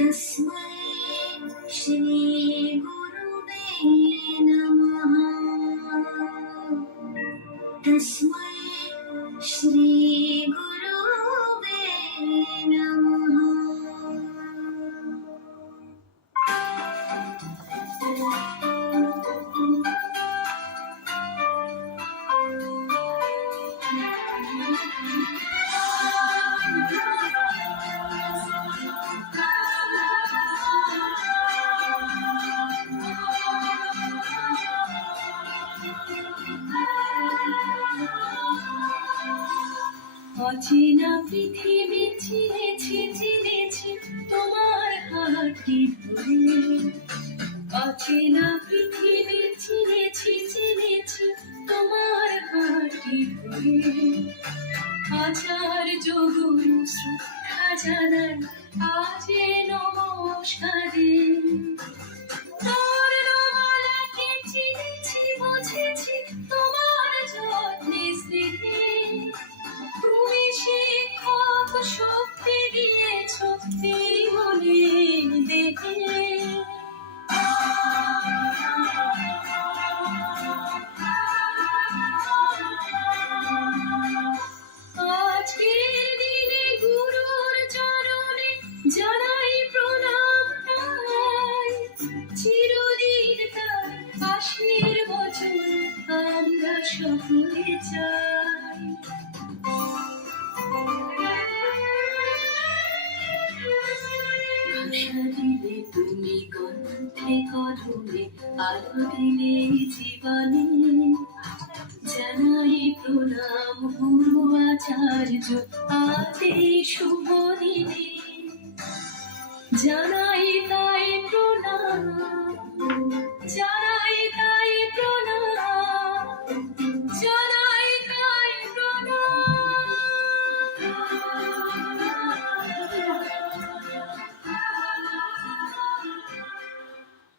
तस्मै श्री गुरुवे नमः। तस्मै श्री गुरुवे नमः। অচেনা পৃথিবী চিনেছি চিনেছি তোমার হাতটি ধরে। অচেনা পৃথিবী চিনেছি চিনেছি তোমার হাতটি ধরে। আচার্য গুরু শ্রদ্ধা জানাই আজে নমস্কারে। বর্ণমালাকে চিনেছি বুঝেছি তোমার যত্নে স্নেহে। তুমি শিক্ষক শক্তি দিয়েছ মনে দেখে। আজকের দিনে গুরুর চরণে জানাই প্রণাম তাই। চিরদিন তার আশীর্বচন আমরা সকলে চাই। ভাষা দিলে তুমি কণ্ঠে কঠোরে, আলো দিলে জীবনে। জানাই প্রণাম গুরু আচার্য আজ এই শুভ দিনে। জানাই